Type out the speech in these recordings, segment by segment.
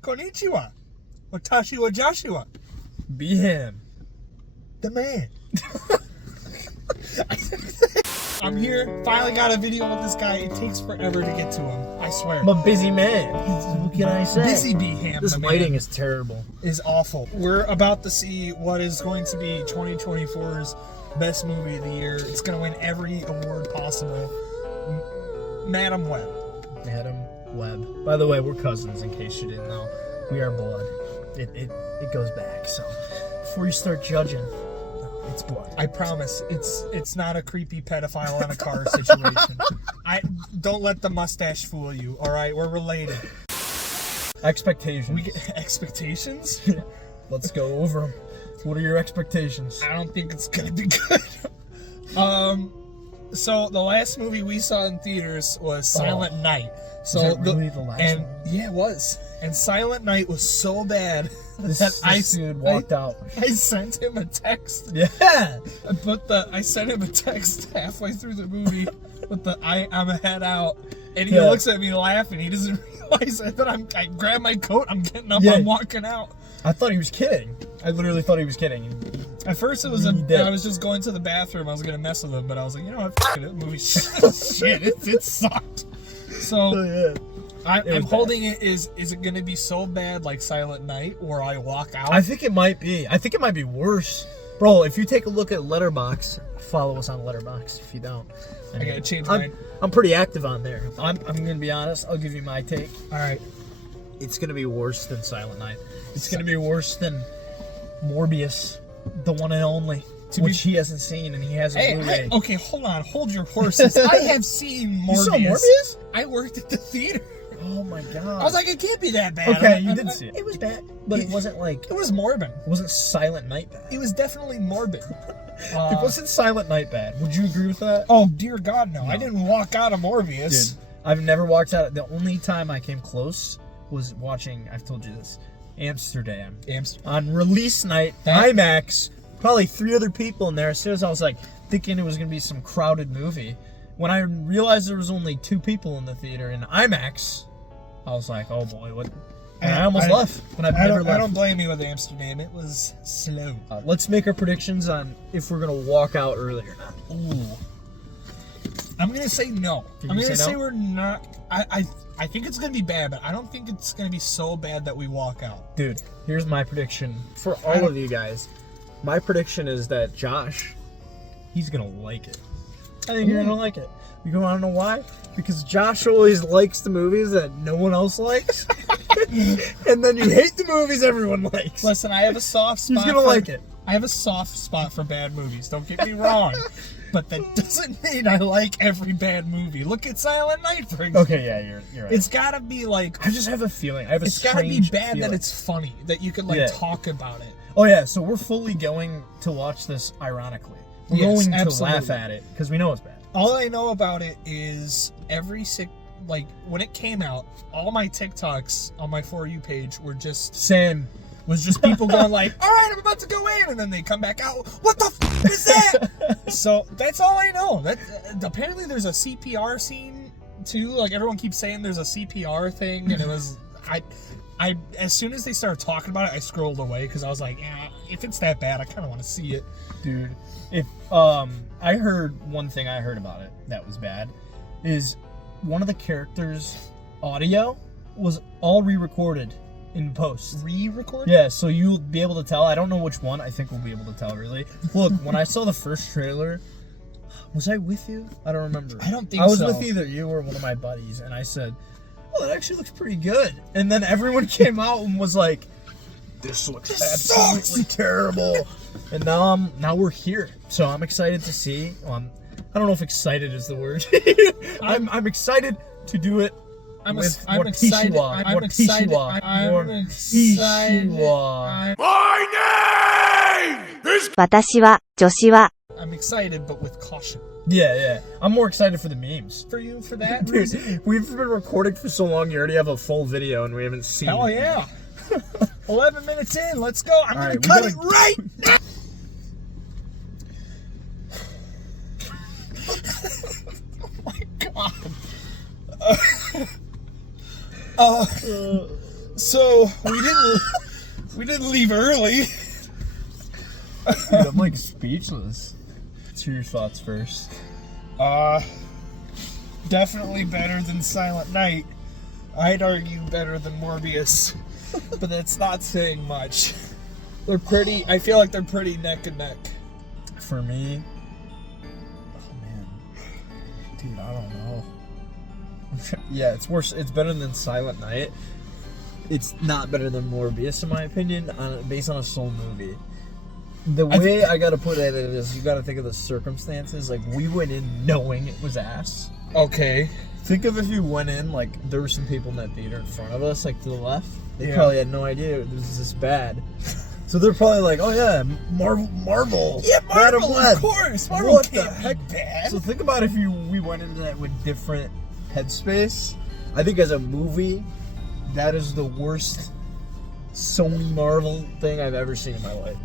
Konnichiwa. WatashiWaJoshiwa. Bham. The man. I'm here. Finally got a video with this guy. It takes forever to get to him. I swear. I'm a busy man. What can I say? Busy Bham. This lighting is terrible. Is awful. We're about to see what is going to be 2024's best movie of the year. It's going to win every award possible. Madam Web. Madam Web. By the way, we're cousins, in case you didn't know. We are blood. It goes back. So before you start judging, it's blood. I promise, it's not a creepy pedophile on a car situation. I don't let the mustache fool you. All right, we're related. Expectations. Expectations? Let's go over them. What are your expectations? I don't think it's gonna be good. So the last movie we saw in theaters was Silent Night. So Is that really the last one? Yeah, it was. And Silent Night was so bad that This dude walked out. I sent him a text. Yeah. I sent him a text halfway through the movie with the I'm a head out, and he looks at me laughing. He doesn't realize that I grab my coat, I'm getting up, I'm walking out. I thought he was kidding. I literally thought he was kidding. At first, it was I was just going to the bathroom. I was gonna mess with him, but I was like, you know what? F*** it, the movie shit. It sucked. So I'm holding it. Is it gonna be so bad like Silent Night, where I walk out? I think it might be. I think it might be worse, bro. If you take a look at Letterboxd, follow us on Letterboxd. If you don't, I gotta change mine. I'm pretty active on there. I'm gonna be honest. I'll give you my take. All right. It's gonna be worse than Silent Night. It's gonna be worse than Morbius, the one and only, which he hasn't seen, and he has a Blu-ray. Okay, hold your horses. I have seen Morbius. You saw Morbius? I worked at the theater. Oh my god. I was like, it can't be that bad. Okay, you did see it. It was bad, but it wasn't like... It was morbid. It wasn't Silent Night bad. It was definitely morbid. It wasn't Silent Night bad. Would you agree with that? Oh, dear God, no. I didn't walk out of Morbius. Dude, I've never walked out. The only time I came close was watching, I've told you this, Amsterdam. On release night, IMAX, probably 3 other people in there. As soon as I was like thinking it was going to be some crowded movie, when I realized there was only 2 people in the theater in IMAX, I was like, oh boy, what? And I almost left, but I've never left. I don't blame you with Amsterdam. It was slow. Let's make our predictions on if we're going to walk out early or not. Ooh. I'm going to say no. I'm going to say we're not. I think it's going to be bad, but I don't think it's going to be so bad that we walk out. Dude, here's my prediction for all of you guys. My prediction is that Josh, he's going to like it. I think you're going to like it. You want to know why? Because Josh always likes the movies that no one else likes. And then you hate the movies everyone likes. Listen, I have a soft spot. He's going to like it. I have a soft spot for bad movies. Don't get me wrong. But that doesn't mean I like every bad movie. Look at Silent Night, for example. Okay, yeah, you're right. It's gotta be like... I just have a feeling. It's gotta be bad that it's funny. That you can talk about it. Oh yeah, so we're fully going to watch this ironically. We're going to laugh at it, because we know it's bad. All I know about it is when it came out, all my TikToks on my For You page were just... was just people going like, all right, I'm about to go in, and then they come back out, what the f*** is that? So that's all I know. That apparently there's a CPR scene too. Like everyone keeps saying there's a CPR thing, and it was I as soon as they started talking about it, I scrolled away because I was like, yeah, if it's that bad, I kind of want to see it, dude. If I heard one thing I heard about it that was bad is one of the characters' audio was all re-recorded. In post. Re-recorded? Yeah, so you'll be able to tell. I don't know which one. I think we'll be able to tell, really. Look, when I saw the first trailer, was I with you? I don't remember. I don't think so. I was with either you or one of my buddies, and I said, oh, that actually looks pretty good. And then everyone came out and was like, this looks absolutely terrible. And now we're here. So I'm excited to see. I don't know if excited is the word. I'm excited to do it. I'm excited. My name is WatashiWaJoshiwa. I'm excited, but with caution. Yeah. I'm more excited for the memes. For you, for that Dude, reason? we've been recording for so long, you already have a full video, and we haven't seen it. Hell yeah. 11 minutes in, let's go. I'm going to cut it right now. Oh my God. So we didn't leave early. Dude, I'm like speechless. What's your thoughts first? Definitely better than Silent Night. I'd argue better than Morbius, but that's not saying much. They're pretty. I feel like they're pretty neck and neck. For me, oh man, dude, I don't know. Yeah, it's worse. It's better than Silent Night. It's not better than Morbius, in my opinion, based on a soul movie. The way I gotta put it is, you gotta think of the circumstances. Like, we went in knowing it was ass. Okay. Think of if you went in, like, there were some people in that theater in front of us, like, to the left. They Yeah. probably had no idea it was this bad. So they're probably like, oh yeah, Marvel. Yeah, Bad or Marvel, bad. of course. Marvel What can't the be heck? bad. So think about if we went into that with different headspace. I think as a movie, that is the worst Sony Marvel thing I've ever seen in my life.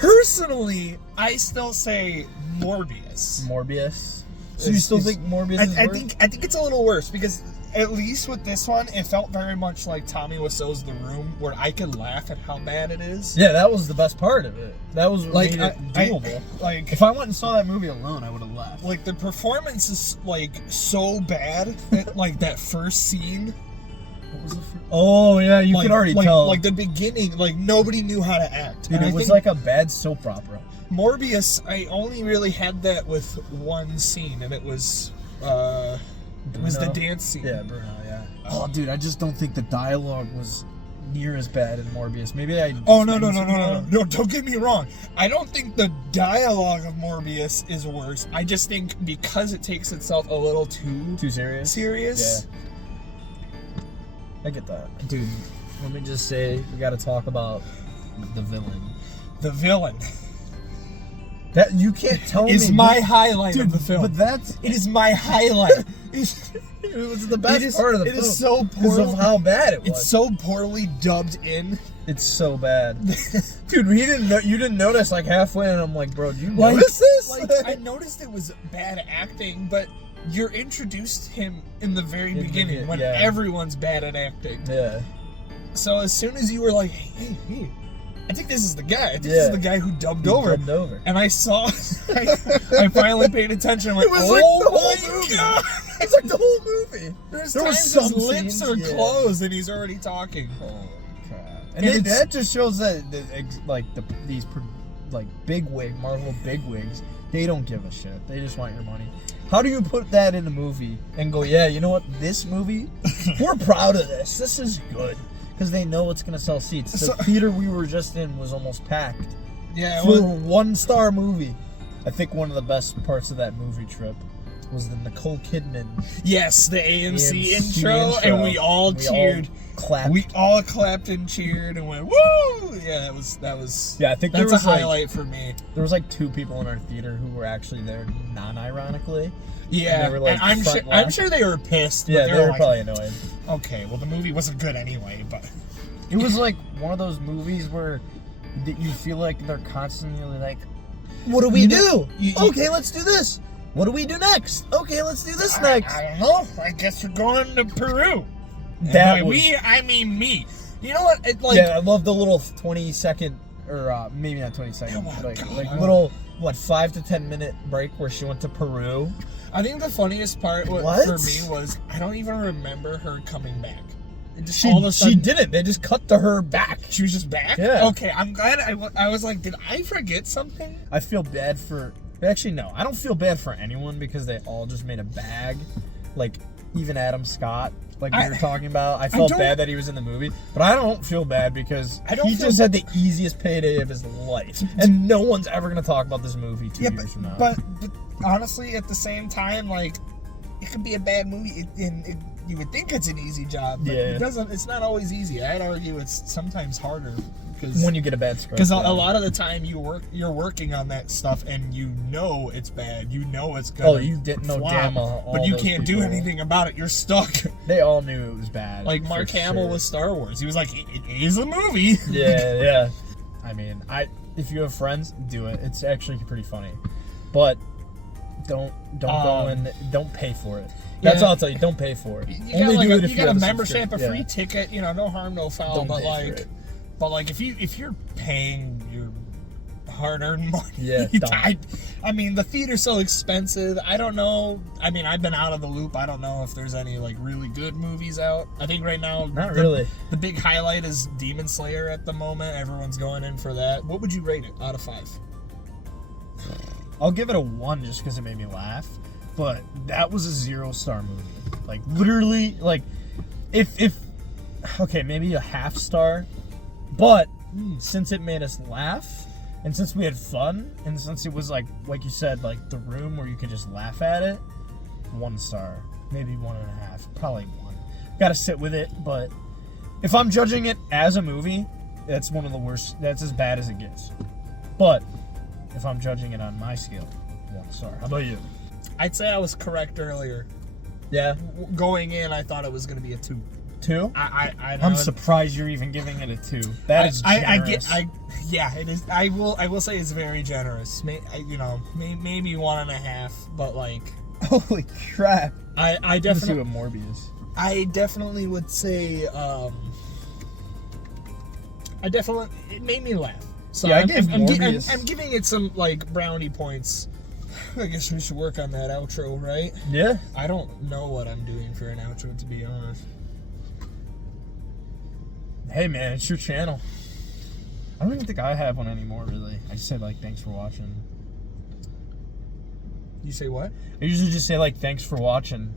Personally, I still say Morbius. Morbius. So you still think Morbius is I worse? think it's a little worse because at least with this one, it felt very much like Tommy Wiseau's The Room, where I could laugh at how bad it is. Yeah, that was the best part of it. That was Like, made it doable. like If I went and saw that movie alone, I would have laughed. Like the performance is like so bad that like that first scene. What was the Oh yeah, you can already tell. Like the beginning, like nobody knew how to act. Dude, And it I was think like a bad soap opera. Morbius, I only really had that with one scene, and it was the dance scene. Yeah, Bruno, yeah. Oh, dude, I just don't think the dialogue was near as bad in Morbius. Maybe I... Oh, no, don't get me wrong. I don't think the dialogue of Morbius is worse. I just think because it takes itself a little too serious? Yeah. I get that. Dude, let me just say, we gotta talk about the villain. The villain That you can't tell me. is my highlight Dude, of the film. But it is my highlight. it was the best part of the film. It is so because of how bad it was. It's so poorly dubbed in. It's so bad. Dude, you didn't notice like halfway, and I'm like, bro, do you notice this? Like, I noticed it was bad acting, but you're introduced him in the very beginning when everyone's bad at acting. Yeah. So as soon as you were like, hey, I think this is the guy. I think this is the guy who dubbed over. And I saw, I finally paid attention. I'm like, it was like the whole movie. God. It's like the whole movie. There was times some his lips scenes, are closed and he's already talking. Holy crap! And that just shows that these bigwig Marvel bigwigs, they don't give a shit. They just want your money. How do you put that in a movie and go, yeah, you know what? This movie, we're proud of this. This is good. Because they know it's going to sell seats. The theater we were just in was almost packed. Yeah, for a 1-star movie. I think one of the best parts of that movie trip was the Nicole Kidman. Yes, the AMC intro, and we all cheered. Clapped. We all clapped and cheered and went, woo! Yeah, that was. Yeah, I think that's a highlight for me. There was like 2 people in our theater who were actually there non-ironically. Yeah, and I'm sure they were pissed. Yeah, they were probably annoyed. Okay, well the movie wasn't good anyway, but it was like one of those movies where you feel like they're constantly like, "What do we do? Okay, let's do this. What do we do next? Okay, let's do this next." I don't know. I guess we're going to Peru. That was... we, I mean me. You know what? I love the little 20-second, or maybe not 20-second, like little 5 to 10 minute break where she went to Peru. I think the funniest part for me was I don't even remember her coming back. She didn't. They just cut to her back. She was just back? Yeah. Okay, I'm glad. I was like, did I forget something? I feel bad for... Actually, no. I don't feel bad for anyone because they all just made a bag. Like, even Adam Scott, like we were talking about. I felt bad that he was in the movie. But I don't feel bad because he just had the easiest payday of his life. And no one's ever going to talk about this movie 2 years from now. But honestly, at the same time, like, it could be a bad movie, and you would think it's an easy job, but it doesn't. It's not always easy. I'd argue it's sometimes harder when you get a bad script. Because a lot of the time you're working on that stuff, and you know it's bad. You know it's gonna. Oh, you didn't know damn well, but you can't do anything about it. You're stuck. They all knew it was bad. Like Mark Hamill with Star Wars, he was like, "It is a movie." Yeah. I mean, if you have friends, do it. It's actually pretty funny, but don't go in. Don't pay for it. That's all I'll tell you. Don't pay for it. You Only got, like, do it if you you got have a a membership, a free yeah. ticket. You know, no harm, no foul. Don't But pay for it. if you're paying your hard-earned money, Yeah, I mean, the theater's so expensive. I don't know. I mean, I've been out of the loop. I don't know if there's any like really good movies out. I think right now, Not really. The big highlight is Demon Slayer at the moment. Everyone's going in for that. What would you rate it out of 5? I'll give it a 1 just because it made me laugh. But that was a 0-star movie. Like literally, like if okay, maybe a half star. But since it made us laugh, and since we had fun, and since it was like you said, like The Room where you could just laugh at it, 1 star, maybe 1.5, probably 1. Got to sit with it, but if I'm judging it as a movie, that's one of the worst. That's as bad as it gets. But if I'm judging it on my scale, 1 star. How about you? I'd say I was correct earlier. Yeah. Going in, I thought it was going to be a 2. 2? I'm surprised you're even giving it a 2. That is generous. Yeah, it is. I will say it's very generous. Maybe 1.5, but like. Holy crap! I Let's see definitely. what Morbius. I definitely would say. It made me laugh. So Yeah, I'm giving it some like brownie points. I guess we should work on that outro, right? Yeah. I don't know what I'm doing for an outro, to be honest. Hey man, it's your channel. I don't even think I have one anymore, really. I just say like, thanks for watching. You say what? I usually just say like, thanks for watching.